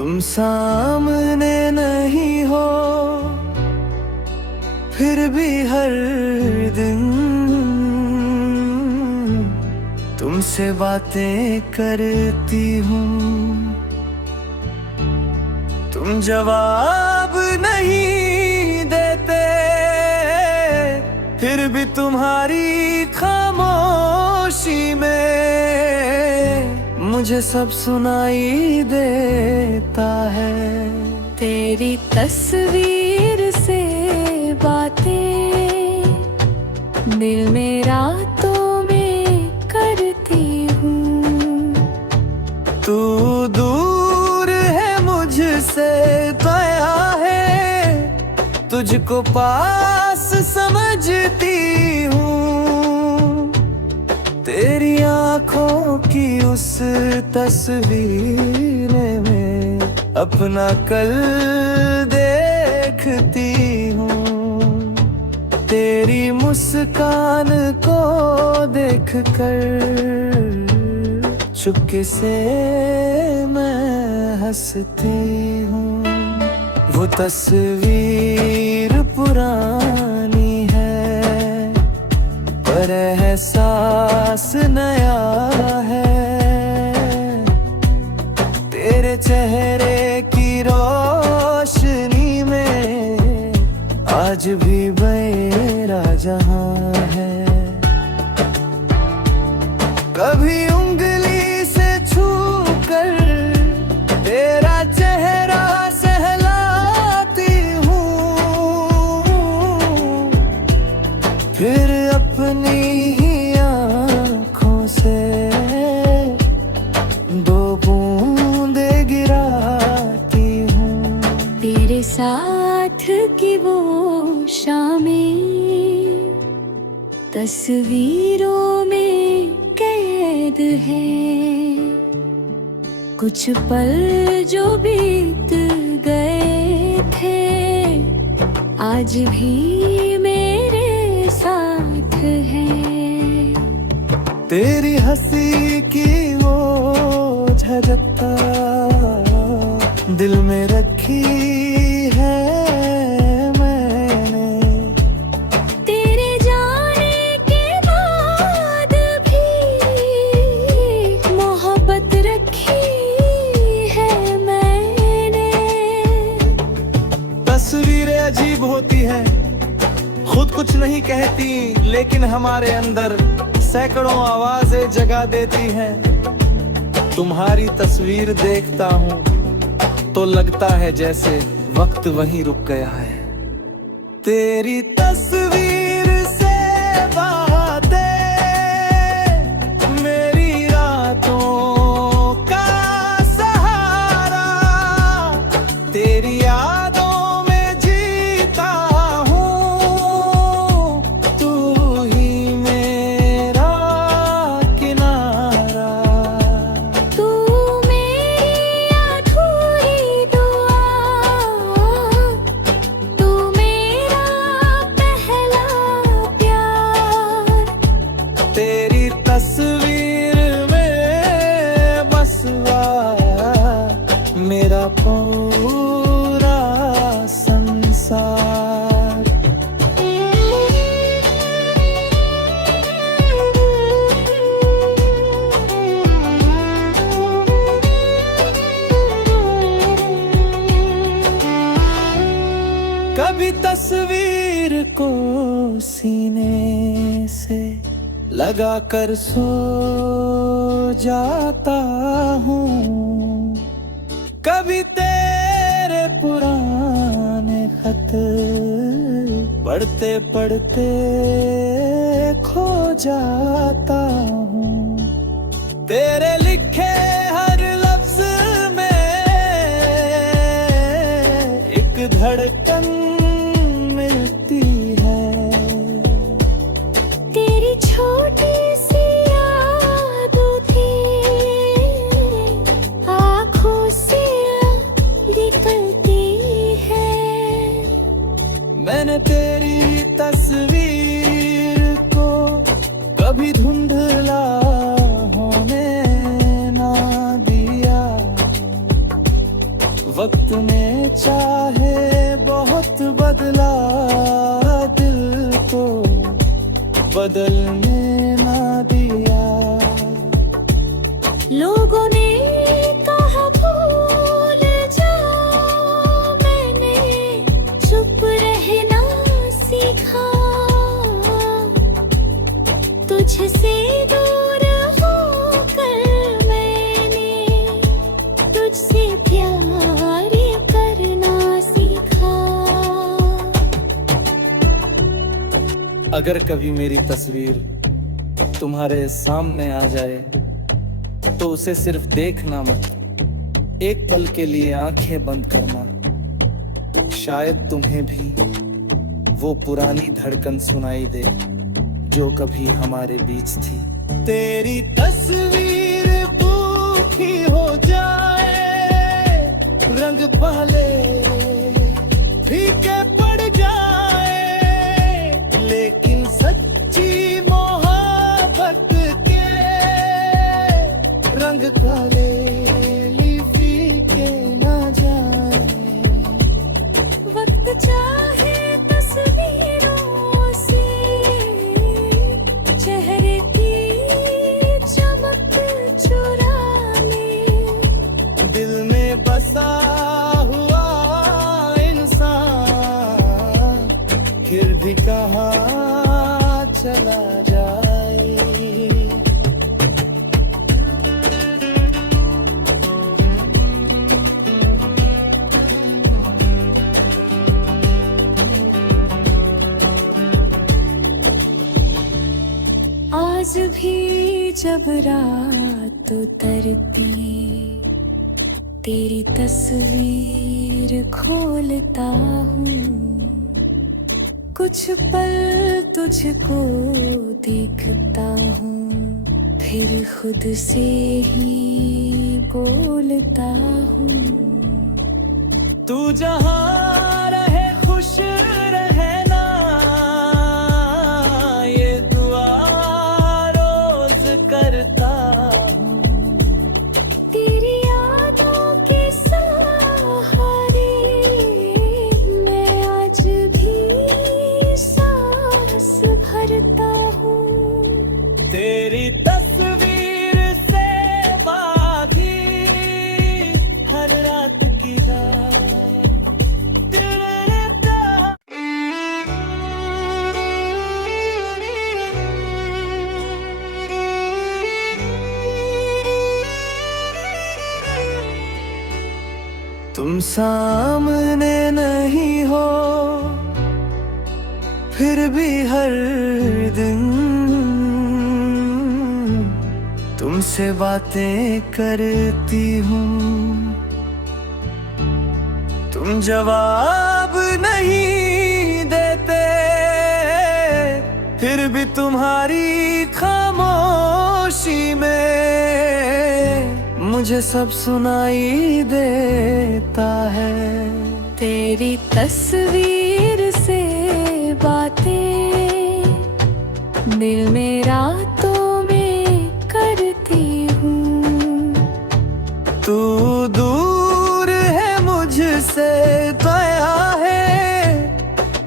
तुम सामने नहीं हो फिर भी हर दिन तुमसे बातें करती हूँ। तुम जवाब नहीं देते फिर भी तुम्हारी खामोशी में मुझे सब सुनाई देता है। तेरी तस्वीर से बातें दिल में रातों में करती हूँ। तू दूर है मुझसे गया है तुझको पास समझती हूँ। तेरी आँखों की उस तस्वीर में अपना कल देखती हूँ। तेरी मुस्कान को देखकर चुपके से मैं हंसती हूँ। वो तस्वीर पुरानी है पर एहसास नया है। तेरे चेहरे की रोशनी में आज भी मेरा जहां है। कभी उंगली से छूकर तेरा चेहरा सहलाती हूँ। फिर अपनी ही आँखों से दो बूंदे गिराती हूँ। तेरे साथ की वो शामें तस्वीरों में कैद है। कुछ पल जो बीत गए थे आज भी मेरे साथ है। तेरी हंसी की वो झलकता दिल में रखी है मैंने। तेरे जाने के बाद भी मोहब्बत रखी है मैंने। तस्वीरें अजीब होती हैं, खुद कुछ नहीं कहती लेकिन हमारे अंदर सैकड़ों आवाजें जगा देती हैं। तुम्हारी तस्वीर देखता हूँ तो लगता है जैसे वक्त वहीं रुक गया है। तेरी तस्वीर से बातें मेरी रातों का सहारा। तेरी यादों में जीता हूँ तू ही मेरा किनारा। तू मेरी अधूरी दुआ, तू मेरा पहला प्यार। तेरी तस्वीर में बसवा मेरा पूरा संसार। कभी तस्वीर को सीने से लगा कर सो जाता हूँ। कभी तेरे पुराने खत पढ़ते पढ़ते खो जाता हूँ। तेरे लिखे हर लफ्ज में एक धड़कन मिलती है। तेरी छोटी सी यादों थी आँखों से निकलती है। मैंने तेरी तस्वीर को कभी धुंधला होने ना दिया। चाहे बहुत बदला, दिल को बदलने ना दिया। लोगों ने कहा भूल जाओ, मैंने चुप रहना सीखा। तुझसे दूर होकर मैंने तुझसे प्यार करना सीखा। अगर कभी मेरी तस्वीर तुम्हारे सामने आ जाए तो उसे सिर्फ देखना मत, एक पल के लिए आंखें बंद करना। शायद तुम्हें भी वो पुरानी धड़कन सुनाई दे जो कभी हमारे बीच थी। तेरी तस्वीर भूखी हो जाए, रंग पहले फीके पड़ जाए, लेकिन सच्ची मोहब्बत के रंग काले फीके ना जाए। वक्त चाहे तस्वीरों से चेहरे की चमक चुरा ले। दिल में बसा हुआ इंसान फिर भी कहाँ चला जाए। आज भी जब रात उतरती तेरी तस्वीर खोलता हूँ, कुछ पल तुझको देखता हूँ, फिर खुद से ही बोलता हूँ। तू जहाँ रहे खुश रहना, ये दुआ रोज करता हूँ। तेरी यादों के सहारे मैं आज भी सांस भरता हूँ। तेरी तस्वीर से बाधी हर रात की रात दिल रहता। तुम सामने नहीं हो फिर भी हर दिन तुमसे बातें करती हूँ। तुम जवाब नहीं देते फिर भी तुम्हारी खामोशी में मुझे सब सुनाई देता है। तेरी तस्वीर से बातें दिल में रातों में करती हूँ। तू दूर है मुझसे दया है,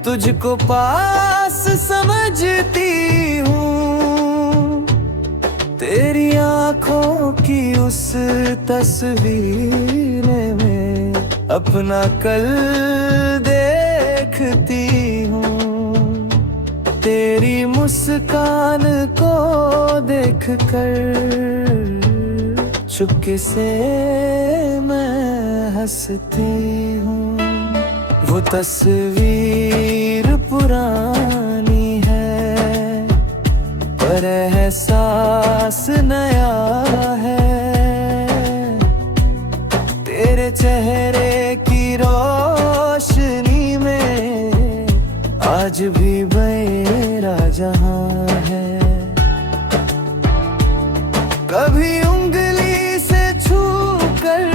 तुझको पास समझती हूँ। तेरी आँखों की उस तस्वीर में अपना कल देखती हूँ। तेरी मुस्कान को देखकर चुपके से मैं हंसती हूँ। वो तस्वीर पुरानी है पर एहसास नया है। तेरे चेहरे की रोशनी में आज भी मेरा जहां है। कभी उंगली से छू कर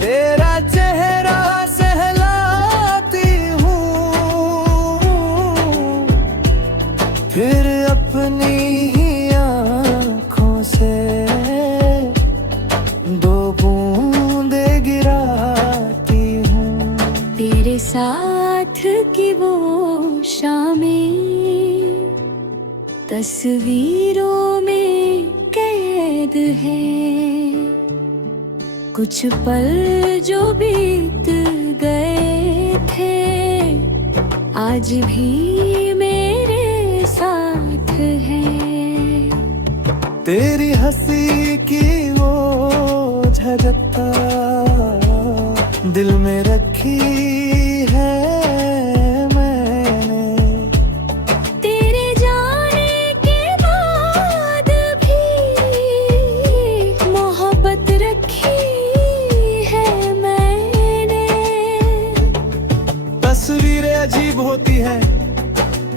तेरा चेहरा सहलाती हूँ, फिर अपनी ही आँखों से दो बूंदे गिराती हूँ। साथ की वो शामें तस्वीरों में कैद है। कुछ पल जो बीत गए थे आज भी मेरे साथ हैं। तेरी हंसी की वो झलकता दिल में रखी है मैंने। तेरे जाने के बाद भी मोहब्बत रखी है मैंने। तस्वीरें अजीब होती हैं,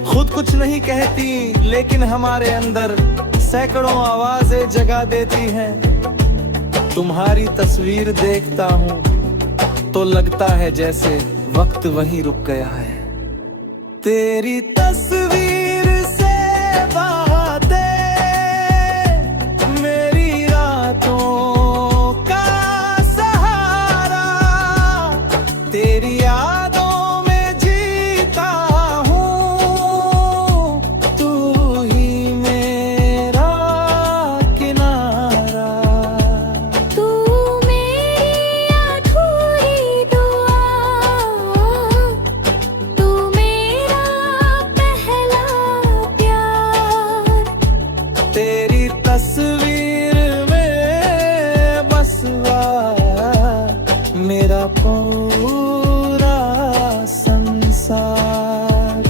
खुद कुछ नहीं कहती, लेकिन हमारे अंदर सैकड़ों आवाजें जगा देती हैं। तुम्हारी तस्वीर देखता हूँ तो लगता है जैसे वक्त वहीं रुक गया है। तेरी तस्वीर से बातें मेरी रातों का सहारा। तेरी यादों में जीता हूँ, तू ही मेरा किनारा। तू मेरी अधूरी दुआ, तू मेरा पहला प्यार। तेरी तस्वीर में बसवा मेरा पूरा संसार।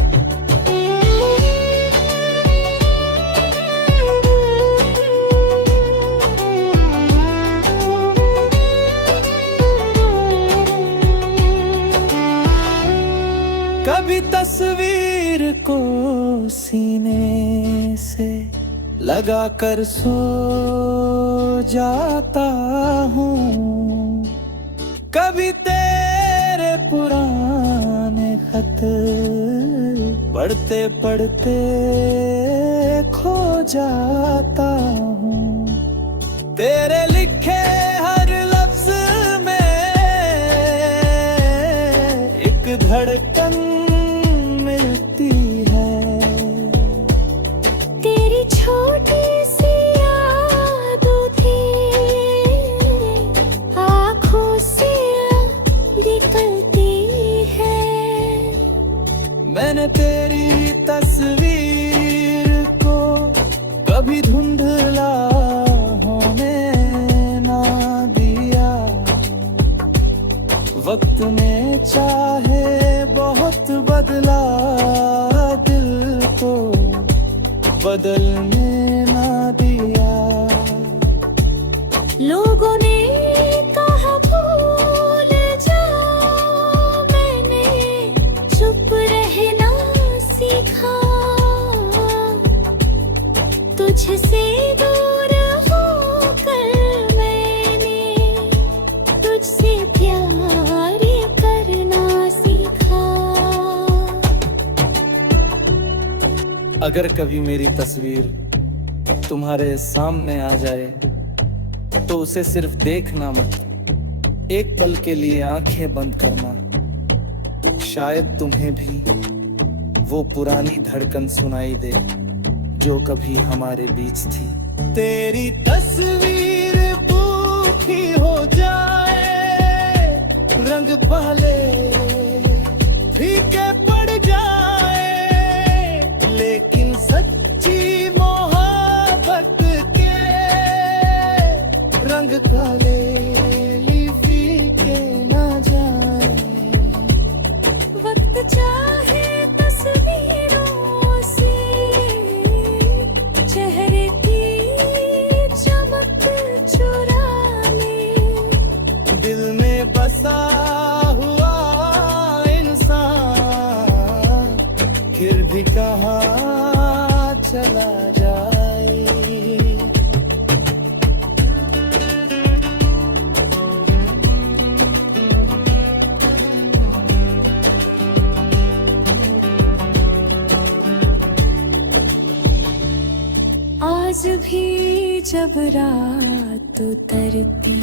कभी तस्वीर को सीने से लगा कर सो जाता हूँ। कभी तेरे पुराने खत पढ़ते पढ़ते खो जाता हूँ। तेरे लिखे हर लफ्ज में एक धड़कन मिलती है। तेरी छोटी सी यादों थी आँखों से निकलती है। मैंने तेरी तस्वीर को कभी धुंधला होने ना दिया। वक्त ने चाहे बहुत बदला, दिल को बदलने ना दिया। लोगों ने कहा भूल जाओ, मैंने चुप रहना सीखा। तुझसे दूर होकर मैंने तुझसे प्यार करना सीखा। अगर कभी मेरी तस्वीर तुम्हारे सामने आ जाए तो उसे सिर्फ देखना मत, एक पल के लिए आंखें बंद करना। शायद तुम्हें भी वो पुरानी धड़कन सुनाई दे जो कभी हमारे बीच थी। तेरी तस्वीर भूखी हो जाए, रंग पहले फीके पड़ जाए, लेकिन सच्ची मोहब्बत के रंग काले फीके ना जाए। वक्त चाहे तस्वीरों से चेहरे की चमक चुरा ले। दिल में बसा हुआ इंसान फिर भी कहाँ चला जाए। आज भी जब रात उतरती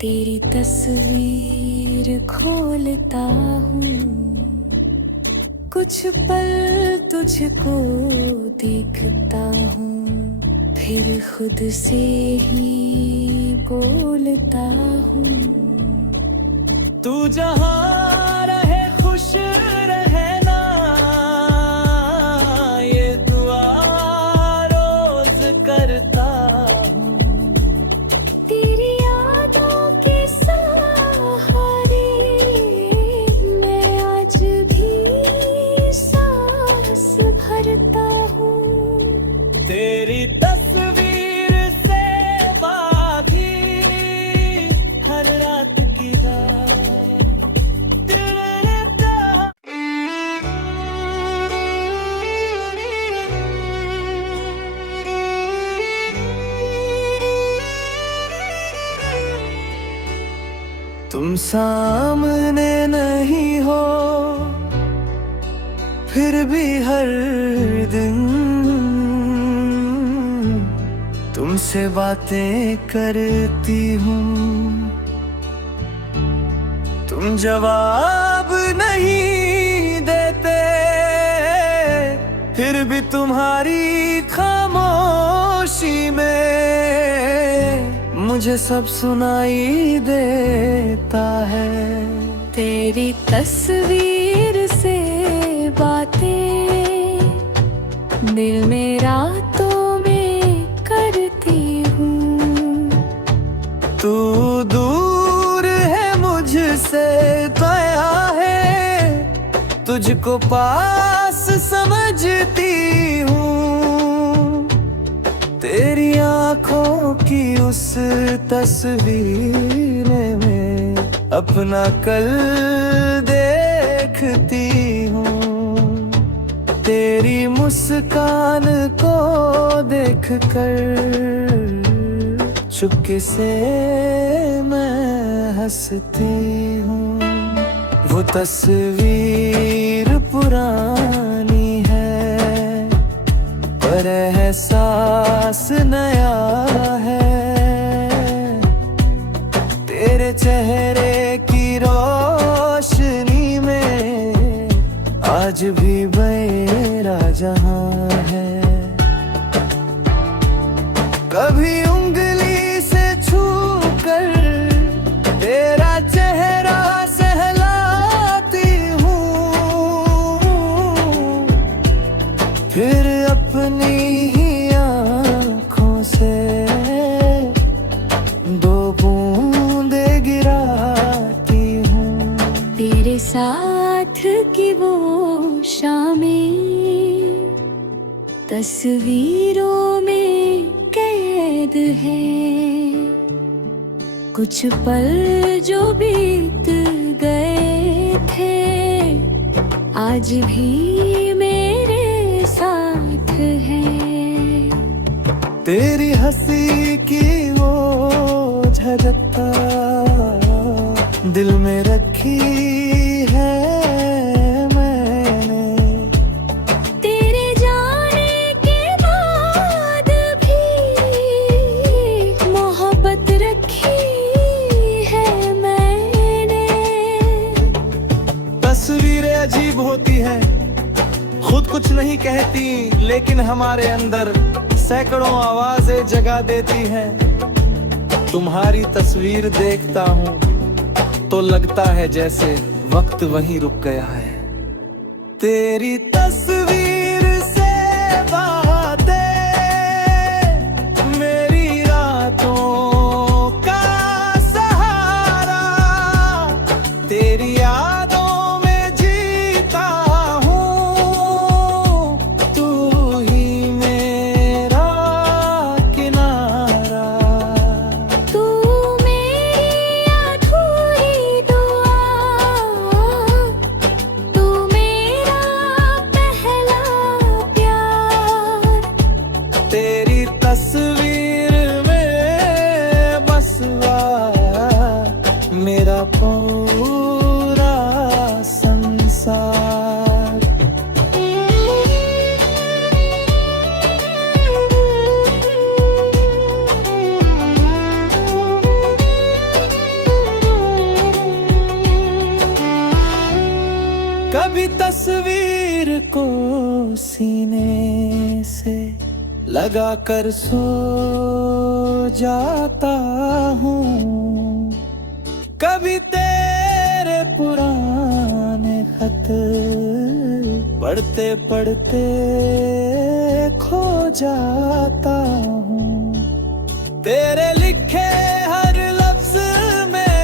तेरी तस्वीर खोलता हूँ, कुछ पल तुझको देखता हूँ, फिर खुद से ही बोलता हूँ। तू जहाँ रहे खुश रहना, ये दुआ रोज करता हूँ। तेरी यादों के सहारे मैं आज भी सांस भरता हूँ। तेरी तस्वीर से बाधी हर रात की रात दिल रहता। तुम सामने नहीं हो फिर भी हर दिन तुमसे बातें करती हूँ। तुम जवाब नहीं देते फिर भी तुम्हारी खामोशी में मुझे सब सुनाई देता है। तेरी तस्वीर से बातें दिल में रातों में करती हूँ। तू दूर है मुझसे गया है, तुझको पास समझती हूँ। तेरी आँखों की उस तस्वीर में अपना कल देखती हूँ। तेरी मुस्कान को देखकर चुपके से मैं हंसती हूँ। वो तस्वीर पुरानी है पर एहसास नया है। तेरे चेहरे की रोशनी में आज भी मेरा जहां है। कभी उंगली से छूकर तेरा चेहरा सहलाती हूँ, फिर अपनी ही आँखों से दो बूंदे गिराती हूँ। तेरे साथ की वो शामें तस्वीरों में कैद है। कुछ पल जो बीत गए थे आज भी मेरे साथ हैं। तेरी हंसी की वो झलकता दिल में रखी है मैंने। तेरे जाने के बाद भी मोहब्बत रखी है मैंने। तस्वीरें अजीब होती हैं, खुद कुछ नहीं कहती लेकिन हमारे अंदर सैकड़ों आवाजें जगा देती हैं। तुम्हारी तस्वीर देखता हूँ तो लगता है जैसे वक्त वहीं रुक गया है। तेरी तस्वीर से बातें मेरी रातों का सहारा। तेरी यादों में जीता हूँ, तू ही मेरा किनारा। तू मेरी अधूरी दुआ, तू मेरा पहला प्यार। कभी तस्वीर को सीने से लगा कर सो जाता हूँ, कभी तेरे पुराने खत पढ़ते पढ़ते खो जाता हूँ। तेरे लिखे हर लफ्ज में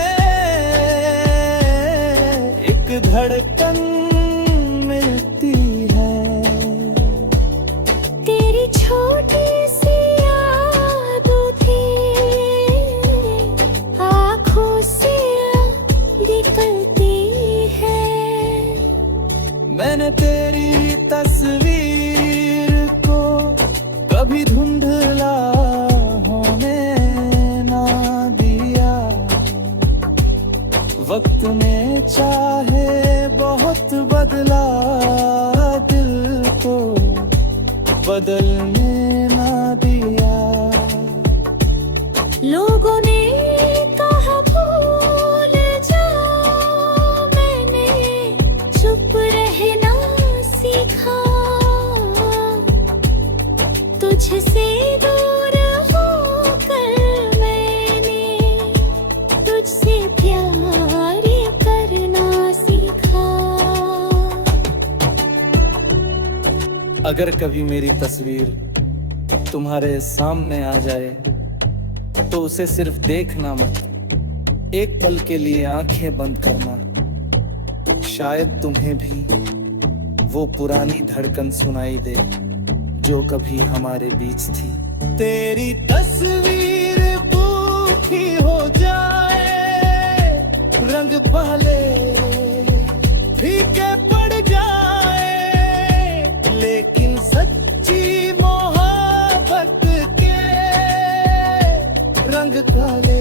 एक धड़कन मिलती है। तेरी छोटी सी यादों थी आँखों से निकलती है। मैंने तेरी तस्वीर को कभी धुंधला होने ना दिया। वक्त ने चाहे बहुत बदला, दिल को बदलने ना दिया। लोगों ने कहा भूल जाओ, मैंने चुप रहना सीखा। तुझसे दूर होकर मैंने तुझसे प्यार करना सीखा। अगर कभी मेरी तस्वीर तुम्हारे सामने आ जाए तो उसे सिर्फ देखना मत, एक पल के लिए आंखें बंद करना। शायद तुम्हें भी वो पुरानी धड़कन सुनाई दे जो कभी हमारे बीच थी। तेरी तस्वीर भूखी हो जाए, रंग पहले फीके पड़ जाए, लेकिन सच्ची मोहब्बत के रंग काले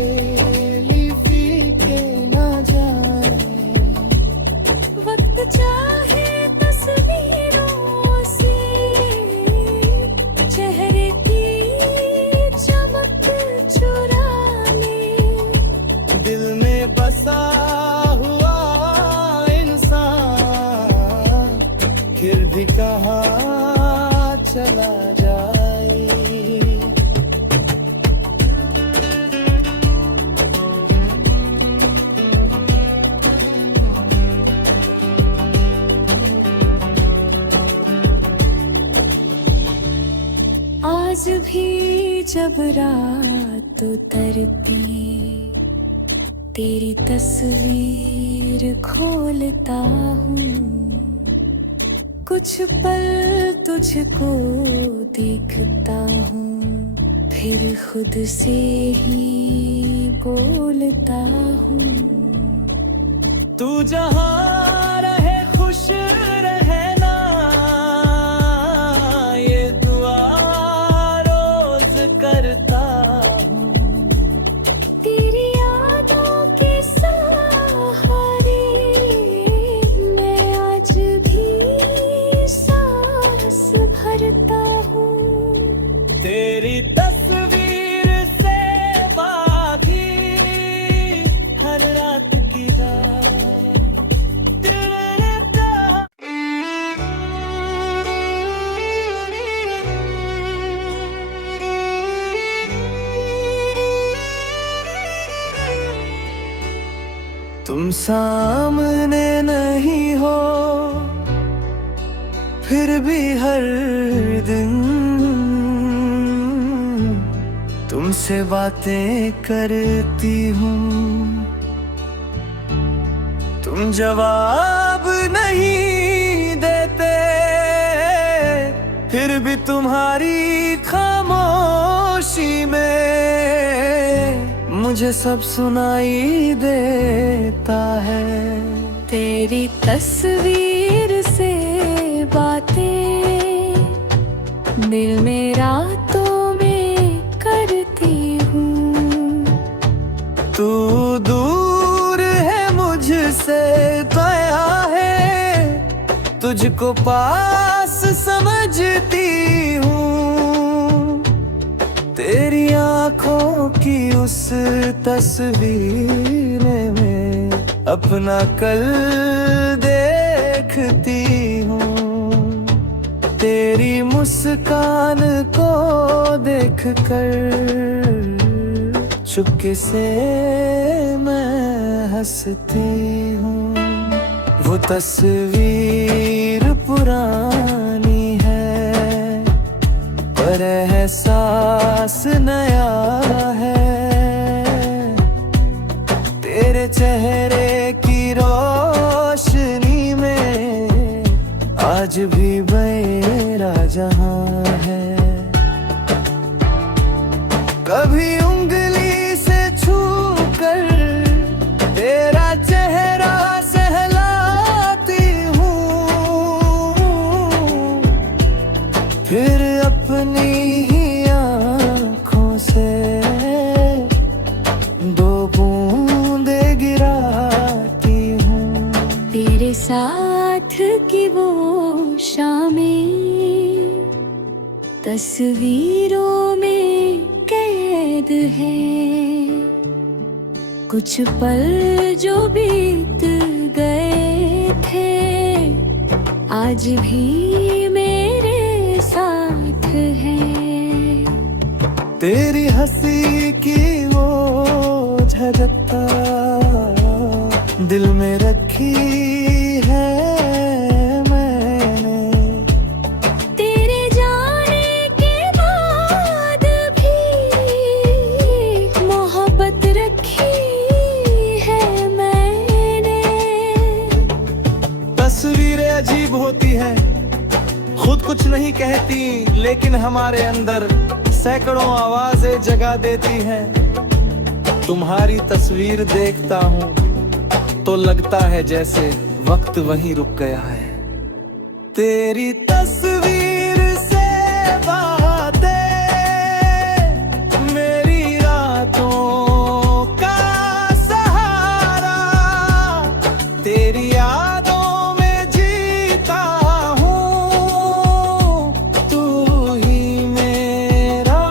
फीके ना जाए। वक्त चाहे तस्वीरों से चेहरे की चमक चुरा ले। दिल में बसा हुआ इंसान फिर भी कहाँ चला जाए। आज भी जब रात उतरती तेरी तस्वीर खोलता हूँ। कुछ पल तुझको देखता हूँ, फिर खुद से ही बोलता हूँ। तू जहाँ रहे खुश रहना, ये दुआ रोज करता हूँ। तेरी यादों के सहारे मैं आज भी सांस भरता हूँ। तेरी तस्वीर से बाकी हर रात की रात दिल रहता। तुम सामने नहीं हो फिर भी हर दिन तुमसे बातें करती हूँ। तुम जवाब नहीं देते फिर भी तुम्हारी खामोशी में मुझे सब सुनाई देता है। तेरी तस्वीर से बातें दिल में रातों में करती हूँ। तू दूर है मुझसे गया है, तुझको पास समझती हूँ। तेरी आँखों की उस तस्वीर में अपना कल देखती देती हूँ। तेरी मुस्कान को देख कर चुपके से मैं हंसती हूँ। वो तस्वीर पुरानी है पर एहसास नया है। तेरे चेहरे की रोशनी में आज भी मेरा जहां है। कभी उंगली से छू कर तेरा चेहरा सहलाती हूँ, फिर अपनी ही आँखों से दो बूंदे गिराती हूँ। तेरे साथ की वो शामें तस्वीरों में कैद है। कुछ पल जो बीत गए थे आज भी मेरे साथ है। तेरी हंसी की वो झलकता दिल में रखी है मैंने। तेरे जाने के बाद भी मोहब्बत रखी है मैंने। तस्वीरें अजीब होती हैं, खुद कुछ नहीं कहती, लेकिन हमारे अंदर सैकड़ों आवाजें जगा देती हैं। तुम्हारी तस्वीर देखता हूँ तो लगता है जैसे वक्त वहीं रुक गया है। तेरी तस्वीर से बातें मेरी रातों का सहारा। तेरी यादों में जीता हूँ, तू ही मेरा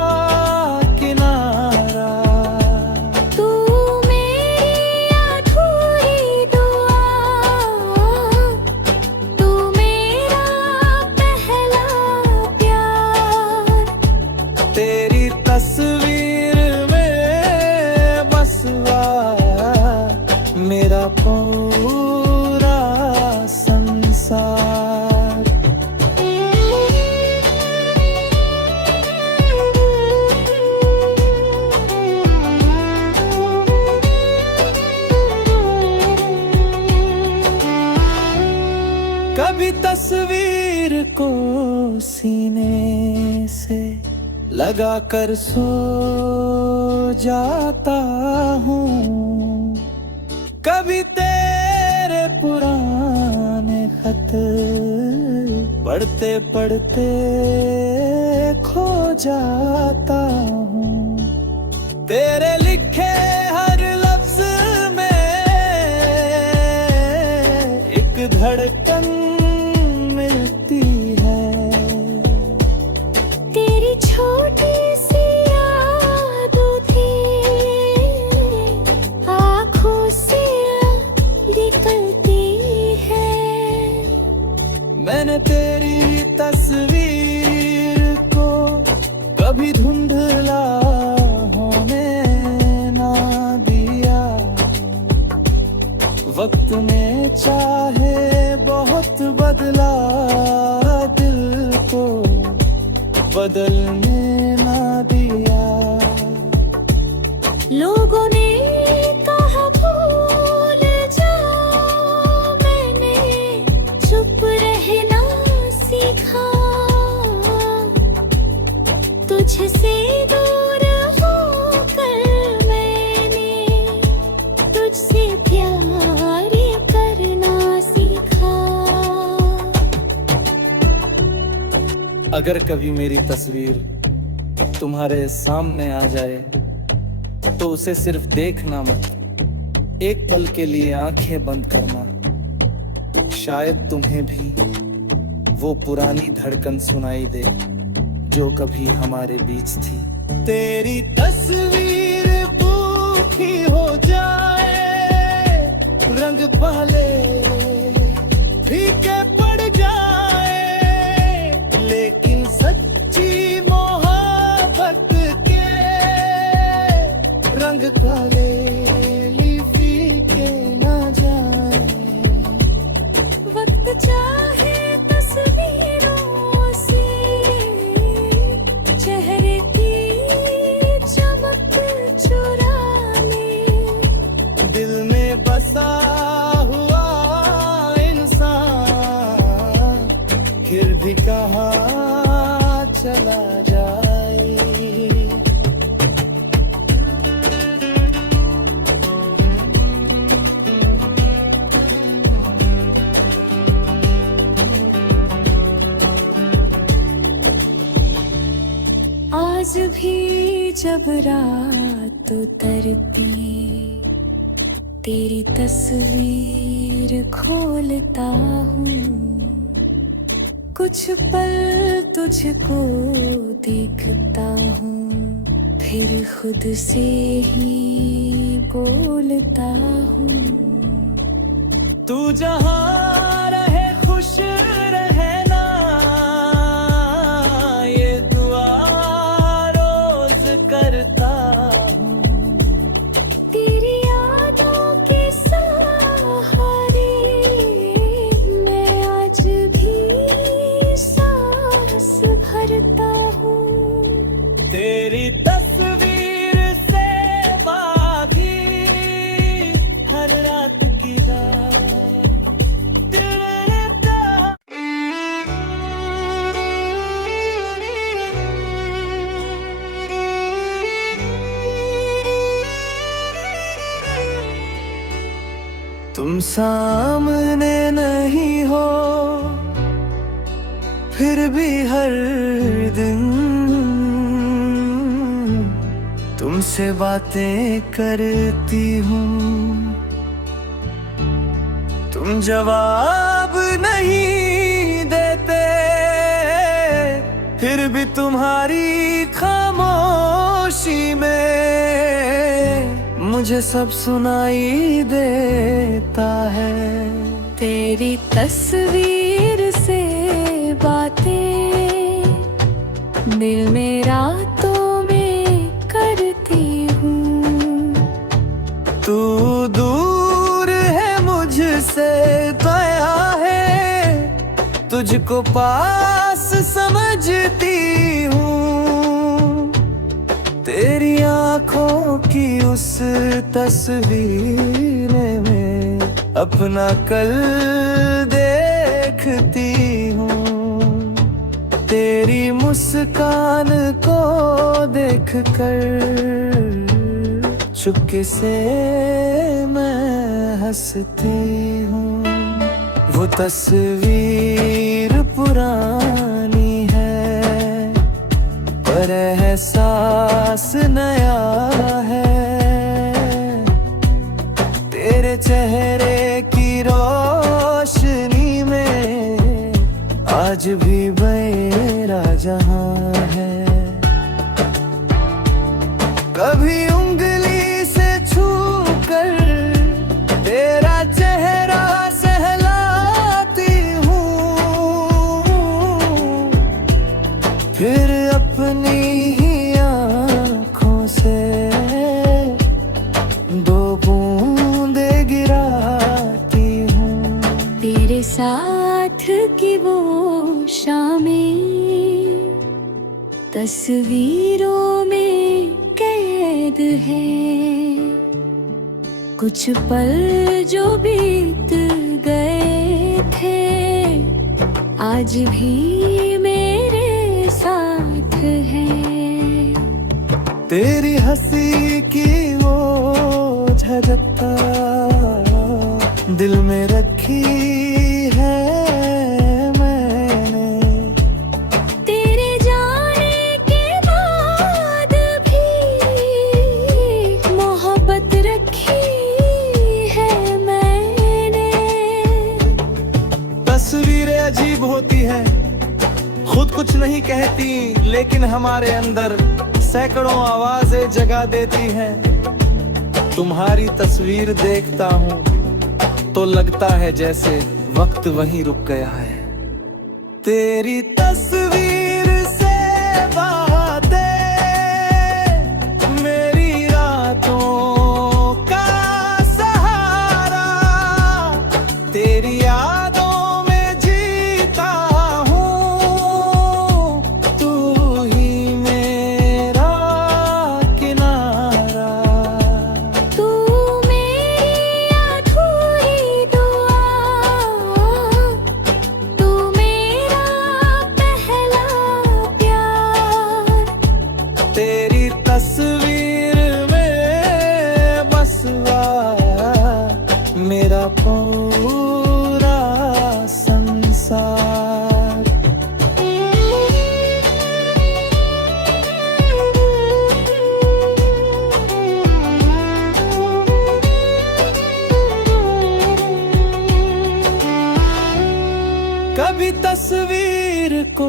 किनारा। तू मेरी अधूरी दुआ, तू मेरा पहला प्यार। तेरी तस्वीर में बसवा मेरा पूरा संसार। कभी तस्वीर को सीने से लगा कर सो जाता हूँ। कभी तेरे पुराने खत पढ़ते पढ़ते खो जाता हूँ। तेरे लिखे हर लफ्ज में एक धड़कन मिलती है। तेरी छोटी सी यादों थी आँखों से निकलती है। मैंने तेरी तस्वीर को कभी धुंधला होने ना दिया। वक्त ने चाहे बहुत बदला, दिल को बदलने ना दिया। लोगों ने कहा भूल जाओ, मैंने चुप रहना सीखा। तुझसे दूर होकर मैंने तुझसे प्यार करना सीखा। अगर कभी मेरी तस्वीर तुम्हारे सामने आ जाए तो उसे सिर्फ देखना मत, एक पल के लिए आंखें बंद करना। शायद तुम्हें भी वो पुरानी धड़कन सुनाई दे जो कभी हमारे बीच थी। तेरी तस्वीर भूखी हो जाए, रंग पहले फीके वाले फीके ना जाए। वक्त चाहे तस्वीरों से चेहरे की चमक चुरा ले। दिल में बसा हुआ इंसान फिर भी कहाँ चला जाए। आज भी जब रात उतरती तेरी तस्वीर खोलता हूँ, कुछ पल तुझको देखता हूँ, फिर खुद से ही बोलता हूँ। तू जहाँ रहे खुश रहना, ये दुआ रोज करता हूँ। तेरी यादों के सहारे मैं आज भी सांस भरता हूँ। तेरी तस्वीर से बाकी हर रात की रात दिल रहता। तुम सामने नहीं हो फिर भी हर दिन तुमसे बातें करती हूँ। तुम जवाब नहीं देते फिर भी तुम्हारी खामोशी में मुझे सब सुनाई देता है। तेरी तस्वीर से बातें दिल में रातों में करती हूँ। तू दूर है मुझसे दया है तुझको पास समझती हूँ। तेरी आँखों की उस तस्वीर में अपना कल देखती हूँ। तेरी मुस्कान को देखकर चुपके से मैं हंसती हूँ। वो तस्वीर पुरानी है पर एहसास नया है। तेरे चेहरे की रोशनी में आज भी मेरा जहां है। कभी उंगली से छूकर तेरा चेहरा सहलाती हूँ, फिर अपनी ही आँखों से दो बूंदे गिराती हूँ। तेरे साथ की वो शामें तस्वीरों में कैद है। कुछ पल जो बीत गए थे आज भी मेरे साथ हैं। तेरी हंसी की वो झलकता दिल में रखी है मैंने। तेरे जाने के बाद भी मोहब्बत रखी है मैंने। तस्वीरें अजीब होती हैं, खुद कुछ नहीं कहती लेकिन हमारे अंदर सैकड़ों आवाजें जगा देती हैं। तुम्हारी तस्वीर देखता हूँ तो लगता है जैसे वक्त वहीं रुक गया है। तेरी तस्वीर से बातें मेरी रातों कभी तस्वीर को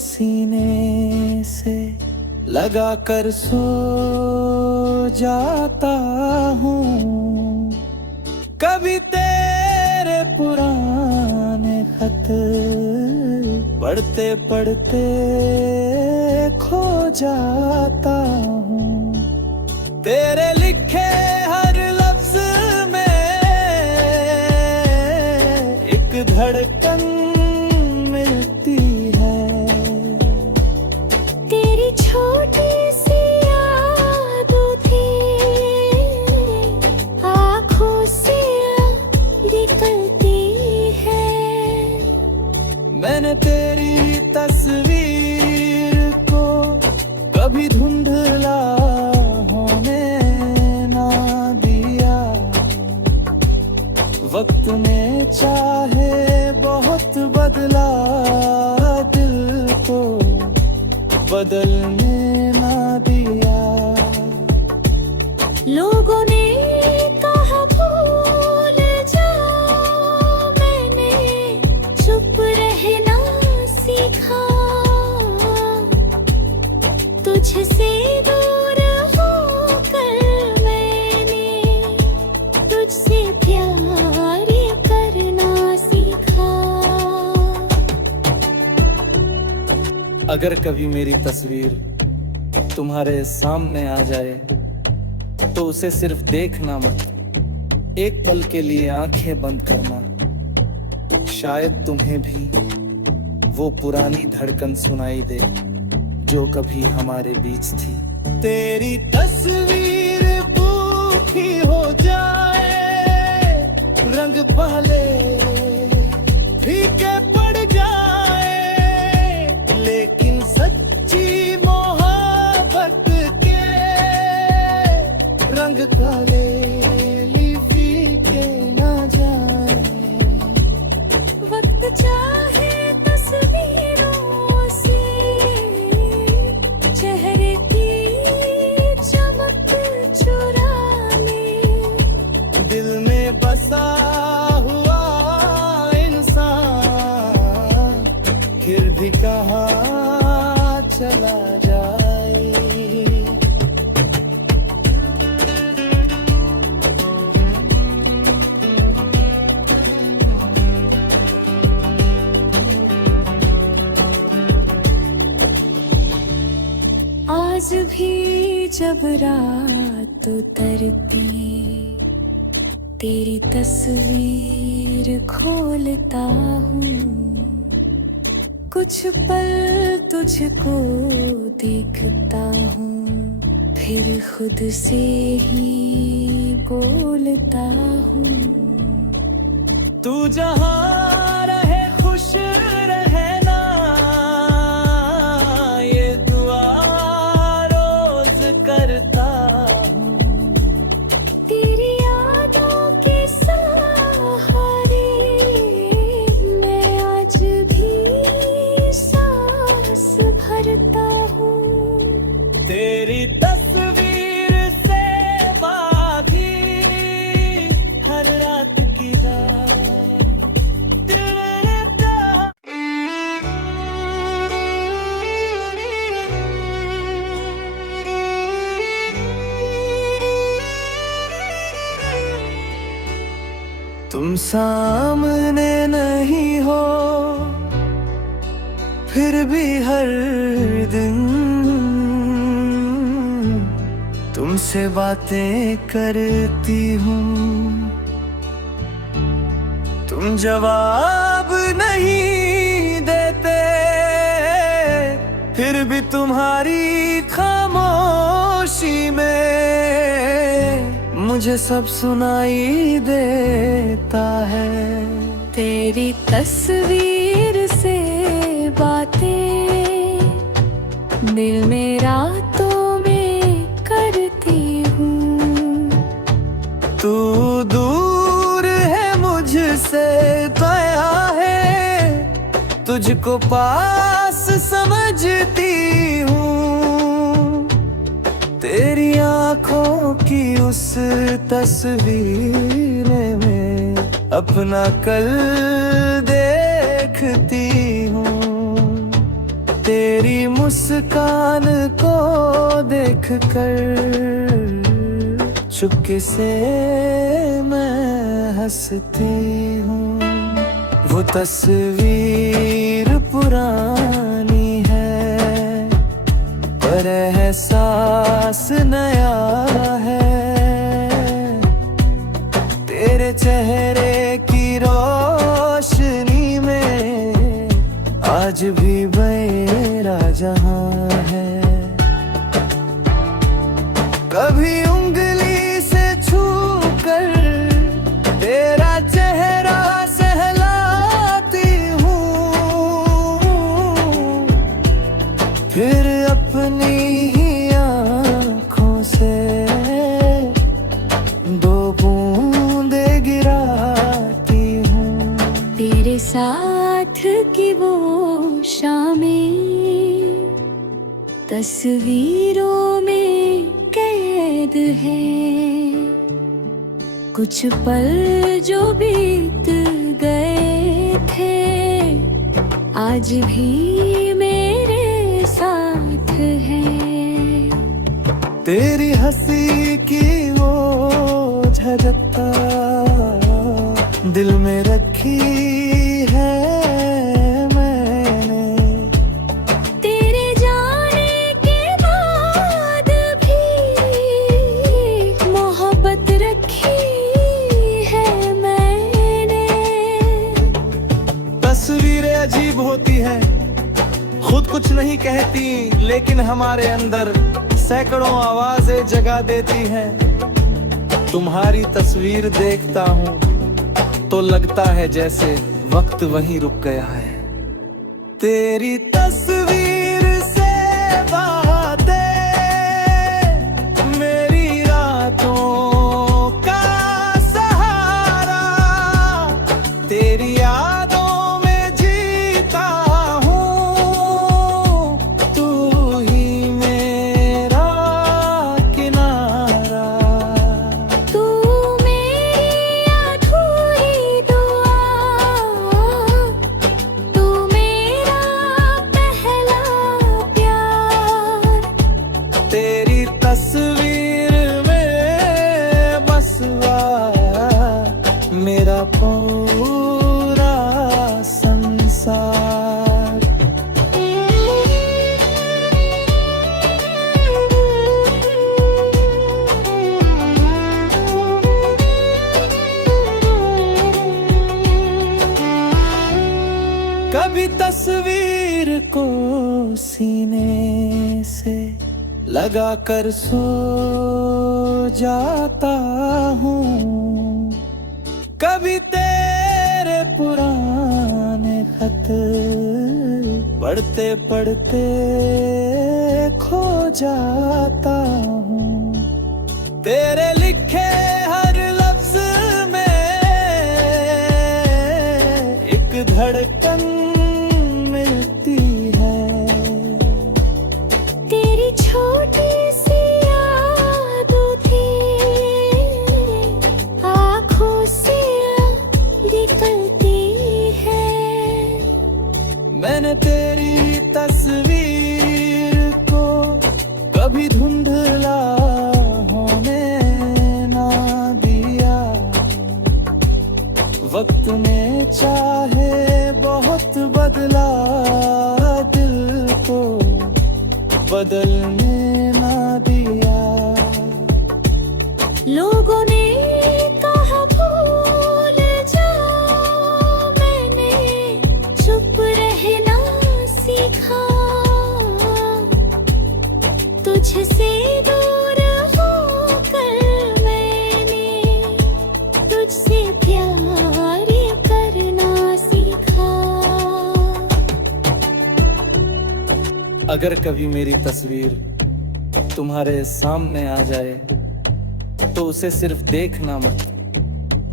सीने से लगा कर सो जाता हूँ, कभी तेरे पुराने खत पढ़ते पढ़ते खो जाता हूँ। तेरे लिखे हर लफ्ज में एक धड़कन मिलती है। तेरी छोटी सी यादों थी आँखों से निकलती है। मैंने तेरी तस्वीर को कभी धुंधला होने ना दिया। वक्त ने चाहे बहुत बदला, दिल को बदलने ना दिया। लोगों ने कहा भूल जाओ, मैंने चुप रहना सीखा। तुझसे दूर होकर मैंने तुझसे प्यार करना सीखा। अगर कभी मेरी तस्वीर तुम्हारे सामने आ जाए तो उसे सिर्फ देखना मत, एक पल के लिए आंखें बंद करना। शायद तुम्हें भी वो पुरानी धड़कन सुनाई दे जो कभी हमारे बीच थी। तेरी तस्वीर भूखी हो जाए, रंग पहले फीके पड़ जाए, लेकिन सच्ची मोहब्बत के रंग काले फीके ना जाए। वक्त चाहे तस्वीरों से चेहरे की चमक चुरा ले। दिल में बसा हुआ इंसान फिर भी कहाँ चला जाए। आज भी जब रात उतरती तेरी तस्वीर खोलता हूँ। कुछ पल तुझको देखता हूँ, फिर खुद से ही बोलता हूँ। तू जहाँ रहे खुश रहना, ये दुआ रोज करता हूँ। तेरी यादों के सहारे मैं आज भी सांस भरता हूँ। तेरी तस्वीर से बाकी हर रात की रात दिल रहता। तुम सामने नहीं हो फिर भी हर दिन तुमसे बातें करती हूँ। तुम जवाब नहीं देते फिर भी तुम्हारी खामोशी में मुझे सब सुनाई देता है। तेरी तस्वीर से बातें दिल में रातों में करती हूँ। तू दूर है मुझसे गया है, तुझको पास समझती हूँ। तेरी आँखों की उस तस्वीर में अपना कल देखती देती हूँ। तेरी मुस्कान को देख कर चुपके से मैं हंसती हूँ। वो तस्वीर पुरानी है पर एहसास नया है। तेरे चेहरे की रोशनी में आज भी मेरा जहां है। कभी उंगली से छू कर तेरा चेहरा सहलाती हूँ, फिर अपनी ही आँखों से दो बूंदे गिराती हूँ। तेरे साथ की वो शामें तस्वीरों में कैद है। कुछ पल जो बीत गए थे आज भी मेरे साथ है। तेरी हंसी की वो झलकता दिल में रखी है मैंने। तेरे जाने के बाद भी मोहब्बत रखी है मैंने। तस्वीरें अजीब होती हैं, खुद कुछ नहीं कहती, लेकिन हमारे अंदर सैकड़ों आवाजें जगा देती हैं। तुम्हारी तस्वीर देखता हूँ तो लगता है जैसे वक्त वहीं रुक गया है। तेरी तस्वीर से बातें मेरी रातों का सहारा। तेरी यादों में जीता हूँ, तू ही मेरा किनारा। तू मेरी अधूरी दुआ, तू मेरा पहला प्यार। तेरी तस्वीर में बसवा मेरा पूरा संसार। कभी तस्वीर को सीने से लगा कर सो जाता हूँ। कभी तेरे पुराने खत पढ़ते पढ़ते खो जाता हूँ। तेरे लिखे हर लफ्ज में एक धड़कन मिलती है। तेरी छोटी सी यादों थी आँखों से निकलती है। मैंने तेरी तस्वीर को कभी धुंधला होने ना दिया। वक्त ने चाहे बहुत बदला, दिल को बदलने ना दिया। लोगों ने कहा भूल जाओ, मैंने चुप रहना सीखा। तुझसे दूर होकर मैंने तुझसे प्यार करना सीखा। अगर कभी मेरी तस्वीर तुम्हारे सामने आ जाए तो उसे सिर्फ देखना मत,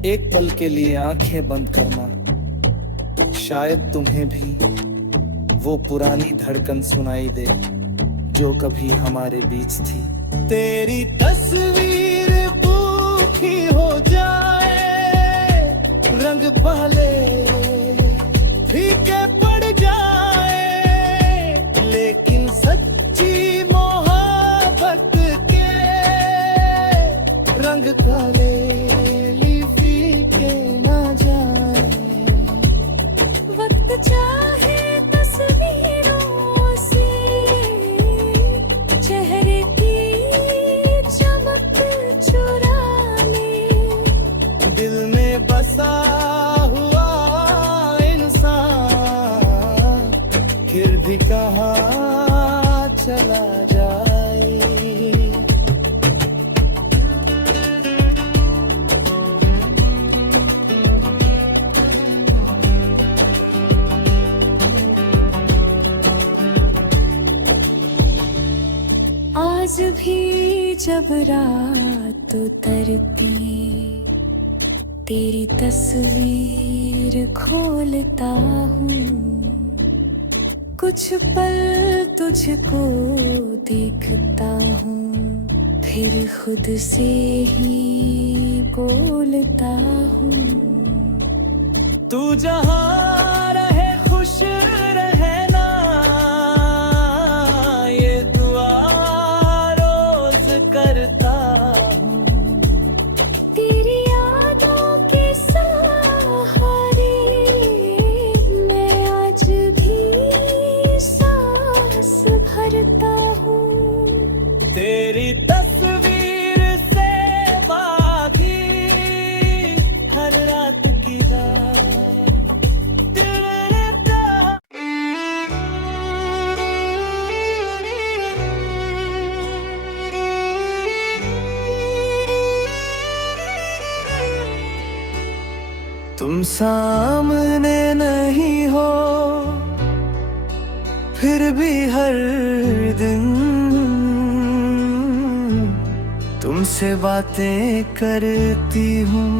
एक पल के लिए आंखें बंद करना। शायद तुम्हें भी वो पुरानी धड़कन सुनाई दे जो कभी हमारे बीच थी। तेरी तस्वीर भूखी हो जाए, रंग पहले फीके पड़ जाए, लेकिन सच्ची मोहब्बत के रंग काले फीके ना जाए। वक्त चाहे तस्वीरों से चेहरे की चमक चुरा ले, दिल में बसा हुआ इंसान फिर भी कहाँ चला जाए। आज भी जब रात उतरती तेरी तस्वीर खोलता हूँ, कुछ पल तुझको देखता हूँ, फिर खुद से ही बोलता हूँ। तू जहाँ रहे खुश रहना, ये दुआ रोज करता हूँ। तेरी यादों के सहारे मैं आज भी सांस भरता हूँ। तेरी तस्वीर से बाकी हर रात की रात दिल रहता। तुम सामने नहीं हो फिर भी हर दिन तुमसे बातें करती हूँ।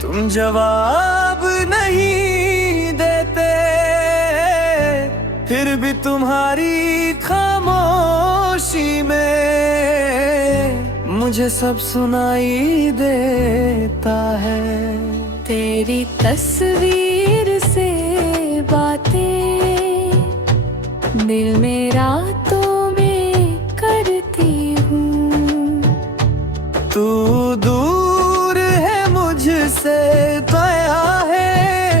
तुम जवाब नहीं देते फिर भी तुम्हारी खामोशी में मुझे सब सुनाई देता है। तेरी तस्वीर से बातें दिल में रातों में करती हूँ। तू दूर है मुझसे दया है,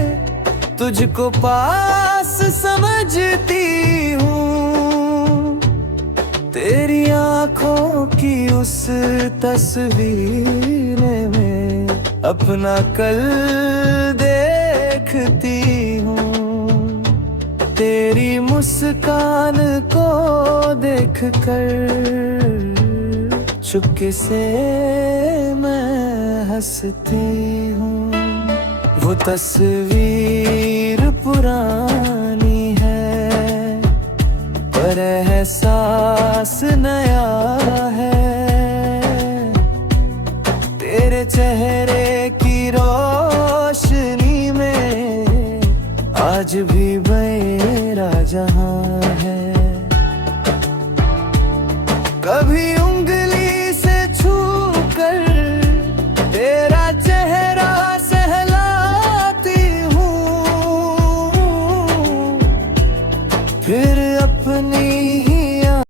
तुझको पास समझती हूँ। तेरी आँखों की उस तस्वीर में अपना कल देखती हूँ। तेरी मुस्कान को देखकर चुपके से मैं हंसती हूँ। वो तस्वीर पुरानी है पर एहसास नया है। तेरे चेहरे की रोशनी में आज भी मेरा जहां है। कभी उंगली से छूकर तेरा चेहरा सहलाती हूँ, फिर अपनी